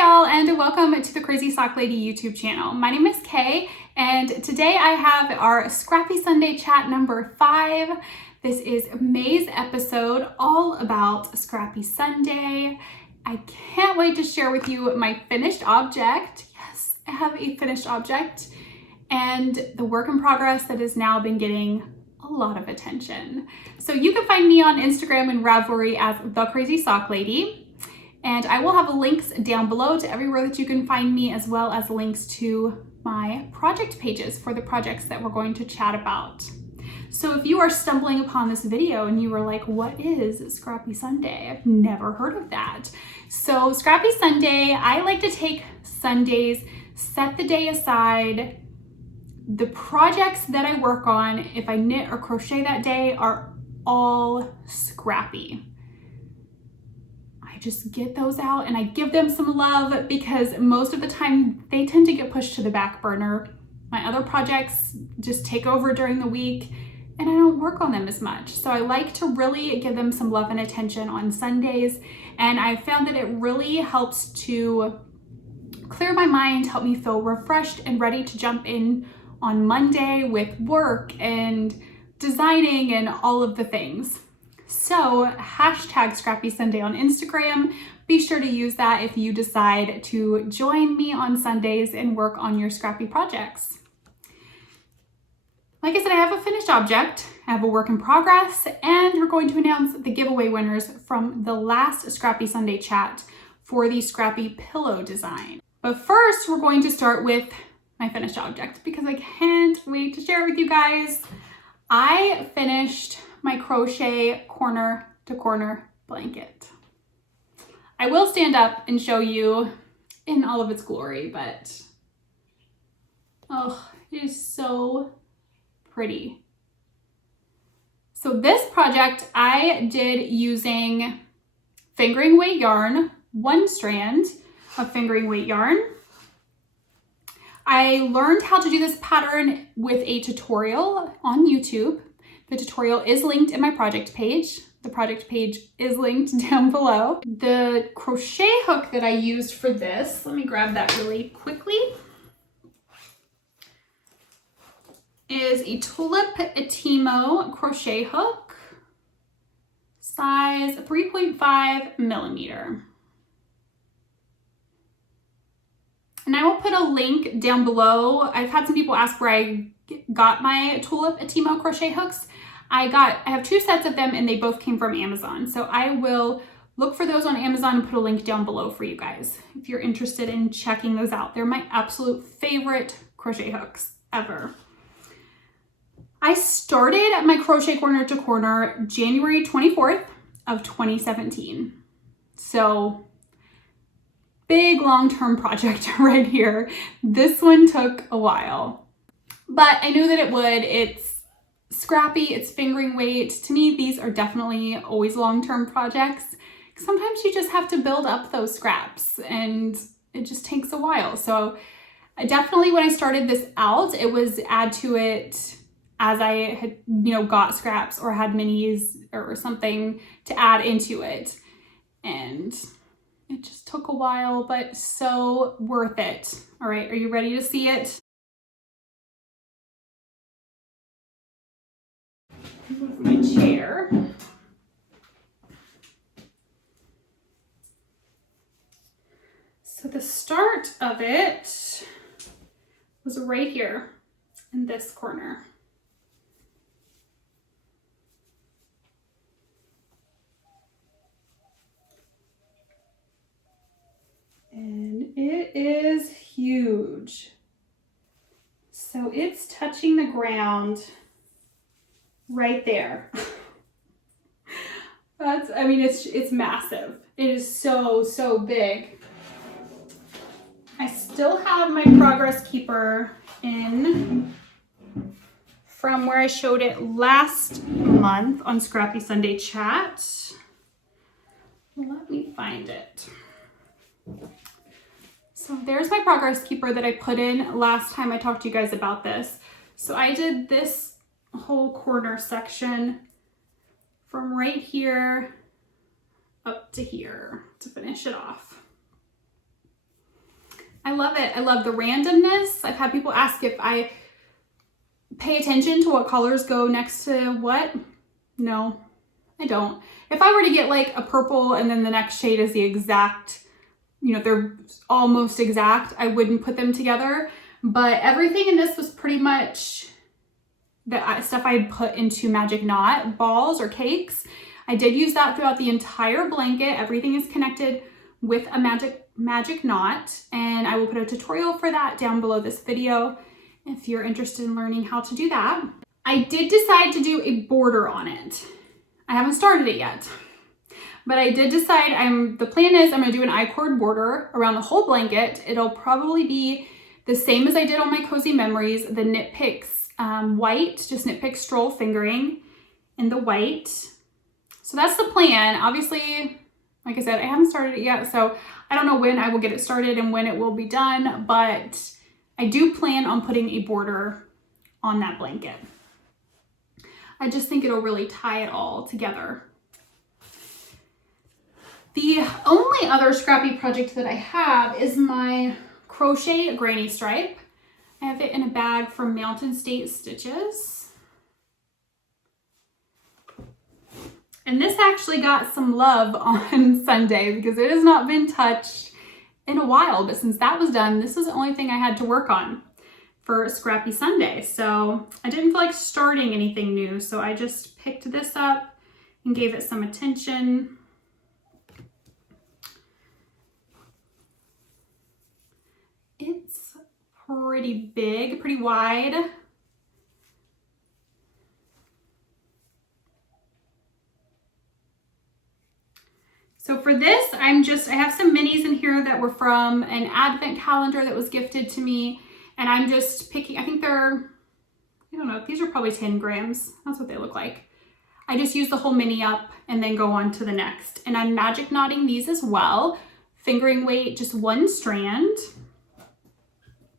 y'all, and welcome to the Crazy Sock Lady YouTube channel. My name is Kay, and today I have our Scrappy Sunday chat number 5. This is May's episode all about Scrappy Sunday. I can't wait to share with you my finished object. Yes, I have a finished object, and the work in progress that has now been getting a lot of attention. So you can find me on Instagram and Ravelry as The Crazy Sock Lady. And I will have links down below to everywhere that you can find me, as well as links to my project pages for the projects that we're going to chat about. So if you are stumbling upon this video and you were like, what is Scrappy Sunday? I've never heard of that. So Scrappy Sunday, I like to take Sundays, set the day aside. The projects that I work on, if I knit or crochet that day, are all scrappy. Just get those out and I give them some love because most of the time they tend to get pushed to the back burner. My other projects just take over during the week and I don't work on them as much. So I like to really give them some love and attention on Sundays. And I found that it really helps to clear my mind, help me feel refreshed and ready to jump in on Monday with work and designing and all of the things. So hashtag Scrappy Sunday on Instagram. Be sure to use that if you decide to join me on Sundays and work on your scrappy projects. Like I said, I have a finished object, I have a work in progress, and we're going to announce the giveaway winners from the last Scrappy Sunday chat for the scrappy pillow design. But first, we're going to start with my finished object because I can't wait to share it with you guys. I finished my crochet corner to corner blanket. I will stand up and show you in all of its glory, but oh, it is so pretty. So this project I did using fingering weight yarn, 1 strand of fingering weight yarn. I learned how to do this pattern with a tutorial on YouTube. The tutorial is linked in my project page. The project page is linked down below. The crochet hook that I used for this, let me grab that really quickly, is a Tulip Atimo crochet hook, size 3.5 millimeter. And I will put a link down below. I've had some people ask where I got my Tulip Atimo crochet hooks. I have 2 sets of them and they both came from Amazon. So I will look for those on Amazon and put a link down below for you guys if you're interested in checking those out. They're my absolute favorite crochet hooks ever. I started my crochet corner to corner January 24th of 2017. So big long-term project right here. This one took a while, but I knew that it would. It's scrappy, it's fingering weight. To me, these are definitely always long-term projects. Sometimes you just have to build up those scraps and it just takes a while. So I definitely, when I started this out, it was add to it as I had, got scraps or had minis or something to add into it. And it just took a while, but so worth it. All right, are you ready to see it? Move my chair. So the start of it was right here in this corner. And it is huge. So it's touching the ground right there. It's massive. It is so big. I still have my progress keeper in from where I showed it last month on Scrappy Sunday chat. Let me find it. So there's my progress keeper that I put in last time I talked to you guys about this. So I did this whole corner section from right here up to here to finish it off. I love it. I love the randomness. I've had people ask if I pay attention to what colors go next to what. No, I don't. If I were to get like a purple and then the next shade is the exact, you know, they're almost exact, I wouldn't put them together. But everything in this was pretty much the stuff I had put into Magic Knot balls or cakes. I did use that throughout the entire blanket. Everything is connected with a magic knot, and I will put a tutorial for that down below this video if you're interested in learning how to do that. I did decide to do a border on it. I haven't started it yet, but I did decide the plan is I'm gonna do an I-cord border around the whole blanket. It'll probably be the same as I did on my Cozy Memories, the Knit Picks white, just Knit Picks Stroll fingering in the white. So that's the plan. Obviously, like I said, I haven't started it yet, so I don't know when I will get it started and when it will be done, but I do plan on putting a border on that blanket. I just think it'll really tie it all together. The only other Scrappy project that I have is my crochet granny stripe. I have it in a bag from Mountain State Stitches. And this actually got some love on Sunday because it has not been touched in a while, but since that was done, this was the only thing I had to work on for Scrappy Sunday. So I didn't feel like starting anything new, so I just picked this up and gave it some attention. It's pretty big, pretty wide. So for this, I have some minis in here that were from an advent calendar that was gifted to me. And I'm just picking, I think they're, I don't know, these are probably 10 grams. That's what they look like. I just use the whole mini up and then go on to the next. And I'm magic knotting these as well. Fingering weight, just one strand.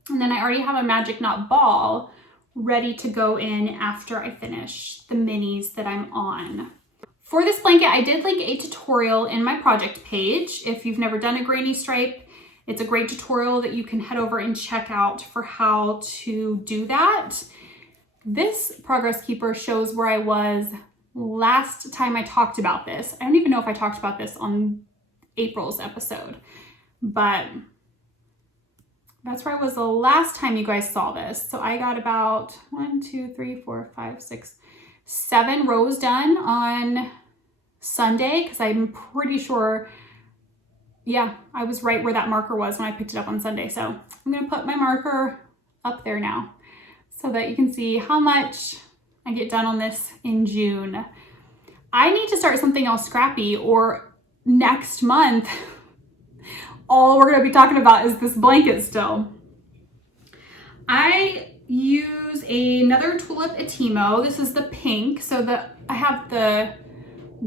And then I already have a magic knot ball ready to go in after I finish the minis that I'm on. For this blanket, I did link a tutorial in my project page. If you've never done a granny stripe, it's a great tutorial that you can head over and check out for how to do that. This progress keeper shows where I was last time I talked about this. I don't even know if I talked about this on April's episode, but that's where I was the last time you guys saw this. So I got about 7 rows done on Sunday, because I'm pretty sure, yeah, I was right where that marker was when I picked it up on Sunday. So I'm gonna put my marker up there now so that you can see how much I get done on this in June. I need to start something else scrappy, or next month, all we're gonna be talking about is this blanket still. I use another tulip at Timo. This is the pink. So I have the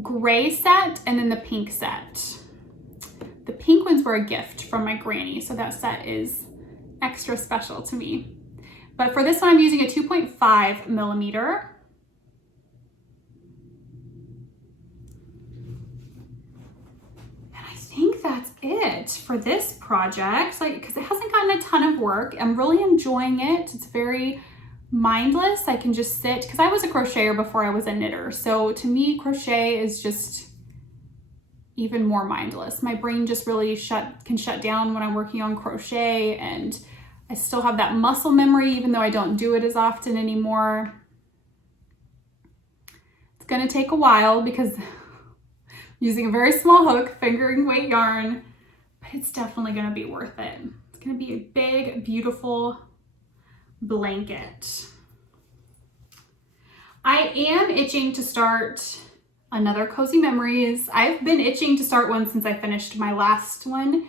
gray set and then the pink set. The pink ones were a gift from my granny, so that set is extra special to me. But for this one, I'm using a 2.5 millimeter. And I think that's it for this project, because it hasn't gotten a ton of work. I'm really enjoying it. It's very mindless. I can just sit, because I was a crocheter before I was a knitter. So to me, crochet is just even more mindless. My brain just really can shut down when I'm working on crochet, and I still have that muscle memory even though I don't do it as often anymore. It's gonna take a while because I'm using a very small hook, fingering weight yarn, but it's definitely gonna be worth it. It's gonna be a big, beautiful blanket. I am itching to start another Cozy Memories. I've been itching to start one since I finished my last one.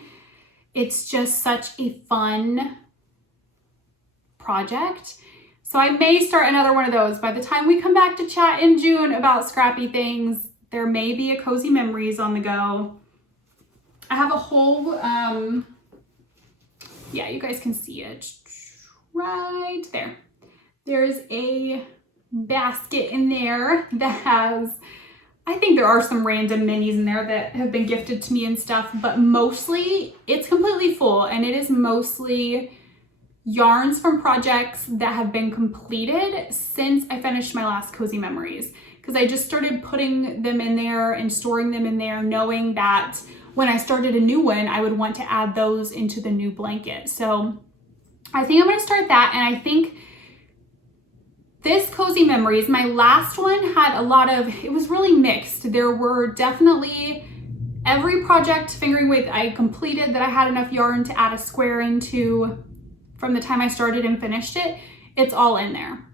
It's just such a fun project. So I may start another one of those. By the time we come back to chat in June about scrappy things, there may be a Cozy Memories on the go. I have a whole, yeah, you guys can see it right there. There's a basket in there that has I think there are some random minis in there that have been gifted to me and stuff, but mostly it's completely full, and it is mostly yarns from projects that have been completed since I finished my last Cozy Memories, because I just started putting them in there and storing them in there, knowing that when I started a new one, I would want to add those into the new blanket. So I think I'm going to start that, and I think this Cozy Memories, my last one had a lot of, it was really mixed. There were definitely every project fingering weight that I completed that I had enough yarn to add a square into from the time I started and finished it, it's all in there.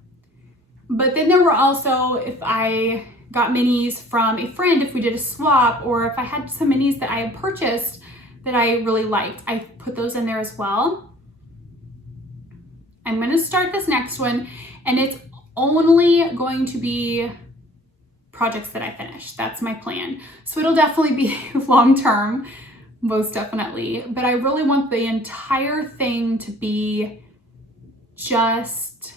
But then there were also, if I got minis from a friend, if we did a swap, or if I had some minis that I had purchased that I really liked, I put those in there as well. I'm going to start this next one, and it's only going to be projects that I finish. That's my plan. So it'll definitely be long term, most definitely, but I really want the entire thing to be just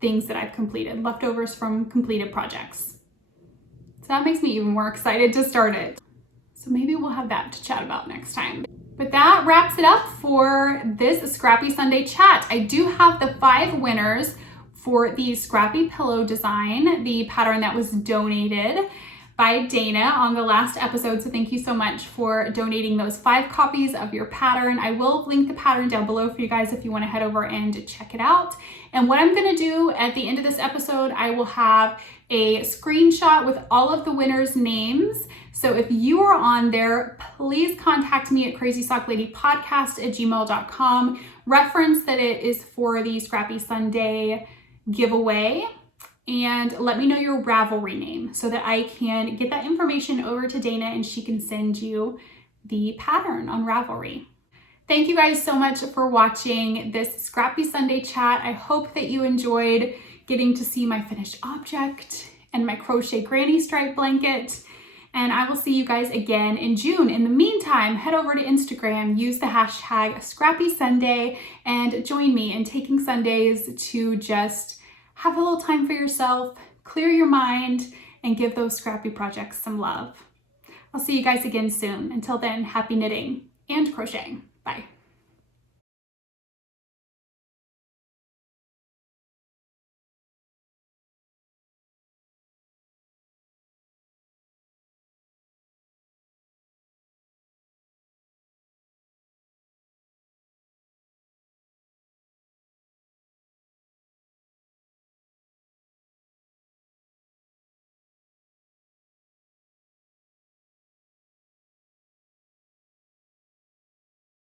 things that I've completed, leftovers from completed projects. So that makes me even more excited to start it. So maybe we'll have that to chat about next time. But that wraps it up for this Scrappy Sunday chat. I do have the 5 winners for the Scrappy pillow design, the pattern that was donated by Dana on the last episode. So thank you so much for donating those 5 copies of your pattern. I will link the pattern down below for you guys if you want to head over and check it out. And what I'm going to do at the end of this episode, I will have a screenshot with all of the winners' names. So if you are on there, please contact me at crazysockladypodcast@gmail.com. Reference that it is for the Scrappy Sunday giveaway, and let me know your Ravelry name so that I can get that information over to Dana and she can send you the pattern on Ravelry. Thank you guys so much for watching this Scrappy Sunday chat. I hope that you enjoyed getting to see my finished object and my crochet granny stripe blanket, and I will see you guys again in June. In the meantime, head over to Instagram, use the hashtag #ScrappySunday, and join me in taking Sundays to just have a little time for yourself, clear your mind, and give those scrappy projects some love. I'll see you guys again soon. Until then, happy knitting and crocheting. Bye.